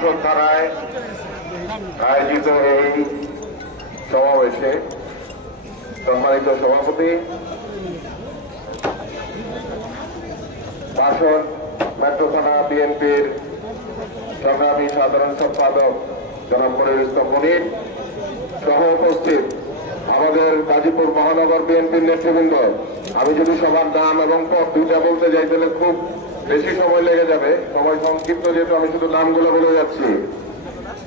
বাসন থানায় আয়োজিত এই সমাবেশে সম্মানিত সভাপতি বাসন মেট্রো থানা বিএনপির সংগ্রামী সাধারণ সম্পাদক জনাব মনির সহ উপস্থিত আমাদের গাজীপুর মহানগর বিএনপির নেতৃবৃন্দ, আমি যদি সবার নাম এবং পদ দুইটা বলতে যাই, তাহলে খুব বেশি সময় লেগে যাবে। সময় সংক্ষিপ্ত যেহেতু আমি শুধু নামগুলো বলে যাচ্ছি।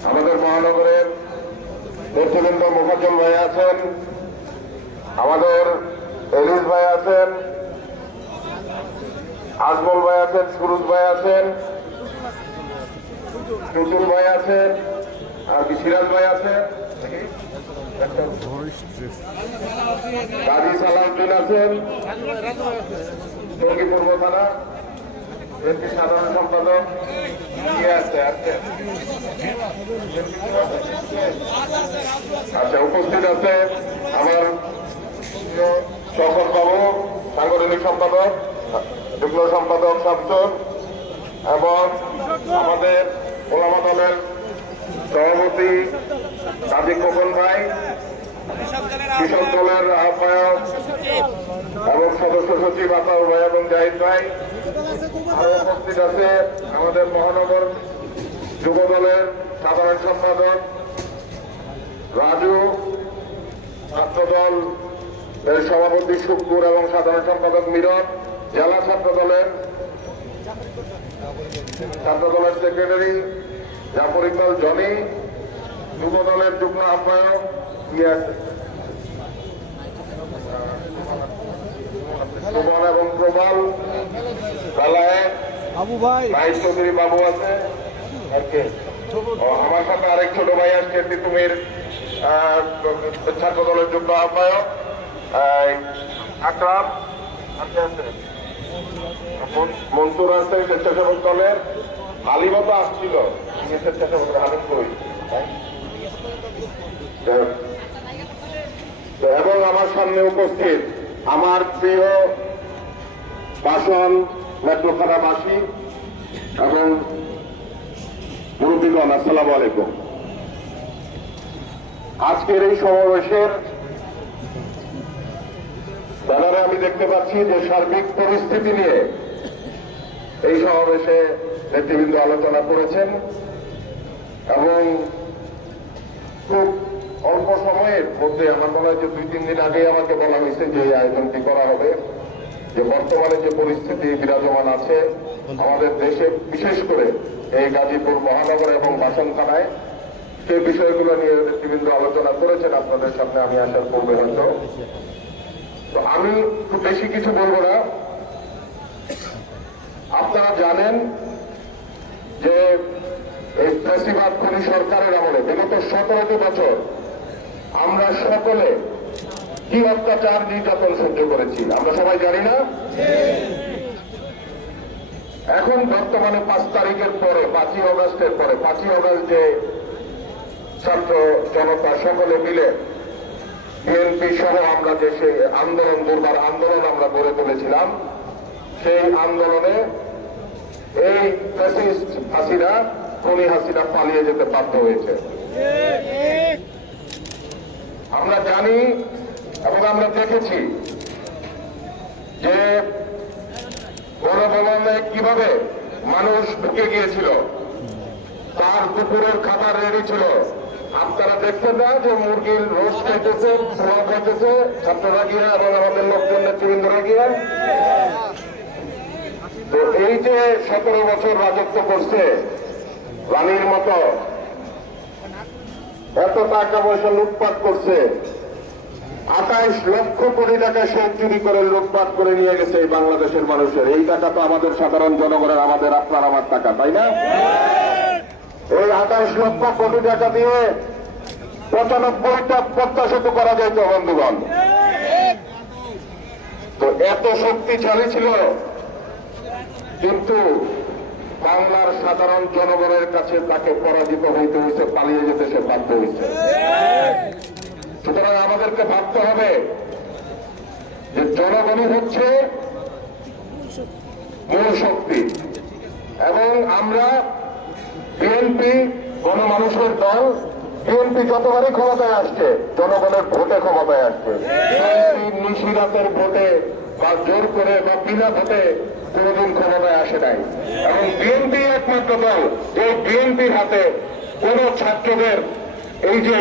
আমাদের মহানগরের নেতৃবৃন্দ মোফাজ্জল ভাই আছেন, আমাদের এলিস ভাই আছেন, আজমল ভাই আছেন, সুরুজ ভাই আছেন টুটুল ভাই আছেন আর কি সিরাজ ভাই আছেন কাজী সালাউদ্দিন আছেন। টঙ্গী পূর্ব থানা। এমপি সাধারণ সম্পাদক। কে আছে? আছে। আচ্ছা উপস্থিত আছে আমার শঙ্কর বাবু সাংগঠনিক সম্পাদক যুগ্ম সম্পাদক শামসুর এবং আমাদের ওলামা দলের সভাপতি সাদিক খোকন ভাই, কৃষক দলের আহ্বায়ক এবং সদস্য সচিব আসাউর ভাই এবং জাহিদ ভাই। আরও উপস্থিত আছে আমাদের মহানগর যুব দলের সাধারণ সম্পাদক রাজু, ছাত্রদল এর সভাপতি শুক্কুর এবং সাধারণ সম্পাদক মিরন, জেলা ছাত্র দলের ছাত্র দলের সেক্রেটারি জাফর ইকবাল জনি যুব দলের যুগ্ম আহ্বায়ক ইয়াস সুমন এবং প্রবাল ভাই। চৌধুরী বাবু আছে আমার সাথে আরেক ছোট ভাই আসছে তিতুমির ছাত্র দলের যুগ্ম আহ্বায়ক আহ, আকরাম? মন- মনসুর আছে স্বেচ্ছাসেবক দলের। আলিমত আসছিল। তো এবং আমার সামনে উপস্থিত আমার প্রিয় বাসন মেট্রোখানাবাসী এবং মুরব্বীগণ, আসসালামু আলাইকুম। আজকের এই সমাবেশের ব্যানারে আমি দেখতে পাচ্ছি যে সার্বিক পরিস্থিতি নিয়ে এই সমাবেশে নেতৃবৃন্দ আলোচনা করেছেন এবং খুব অল্প সময়ের মধ্যে আমার মনে হয় যে দুই, তিন দিন আগে আমাকে বলা হয়েছে যে এই আয়োজনটি করা হবে। যে বর্তমানে যে পরিস্থিতি বিরাজমান আছে, আমাদের দেশে বিশেষ করে এই গাজীপুর মহানগর এবং বাসন থানায় সেই বিষয়গুলো নিয়ে নেতৃবৃন্দ আলোচনা করেছেন আপনাদের সামনে আমি আসার পূর্বে হয়তো। তো আমি খুব বেশি কিছু বলব না। আপনারা জানেন যে এই ফ্যাসিবাদ খুনি সরকারের আমলে বিগত সতেরোটি বছর আমরা সকলে কি অত্যাচার নির্যাতন সহ্য করেছি, আমরা সবাই জানি না? এখন বর্তমানে পাঁচ তারিখের পরে, পাঁচই অগস্টের পরে, পাঁচই অগস্ট যে ছাত্র জনতা সকলে মিলে বিএনপি সহ আমরা যে সেই আন্দোলন, দুর্বার আন্দোলন আমরা গড়ে তুলেছিলাম, সেই আন্দোলনে এই ফ্যাসিস্ট হাসিনা, খনি হাসিনা পালিয়ে যেতে বাধ্য হয়েছে। আমরা জানি এবং আমরা দেখেছি যে গণভবনে কীভাবে মানুষ ঢুকে গিয়েছিল, তার দুপুরের খাবার রেডি ছিল। আপনারা দেখছেন না যে মুরগির রোজ খাইতেছে ছাত্ররা গিয়ে এবং আমাদের লোকজন নেতৃবৃন্দরা গিয়ে এই যে সতেরো বছর রাজত্ব করছে, রানীর মতো, এত টাকা পয়সা লুটপাট করছে, আঠাইশ লক্ষ কোটি টাকা সে চুরি করে লুটপাট করে নিয়ে গেছে এই বাংলাদেশের মানুষের। এই টাকা তো আমাদের সাধারণ জনগণের, আমাদের আপনার, আমার টাকা, তাই না? এই আঠাইশ লক্ষ কোটি টাকা দিয়ে পঁচানব্বইটা সেতু করা যাইত বন্ধুগণ। তো এত শক্তিশালী ছিল কিন্তু বাংলার সাধারণ জনগণের কাছে তাকে পরাজিত হইতে হয়েছে পালিয়ে যেতে সে বাধ্য হয়েছে সুতরাং আমাদেরকে ভাবতে হবে যে জনগণই হচ্ছে মূল শক্তি। এবং আমরা বিএনপি, গণমানুষের দল, বিএনপি যতবারই ক্ষমতায় আসছে, জনগণের ভোটে ক্ষমতায় আসছে। নিশিরাতের ভোটে বা জোর করে বা বিনা ভোটে কোনোদিন ক্ষমতায় আসে নাই। এবং বিএনপি একমাত্র দল যে বিএনপির হাতে কোন ছাত্রদের এই যে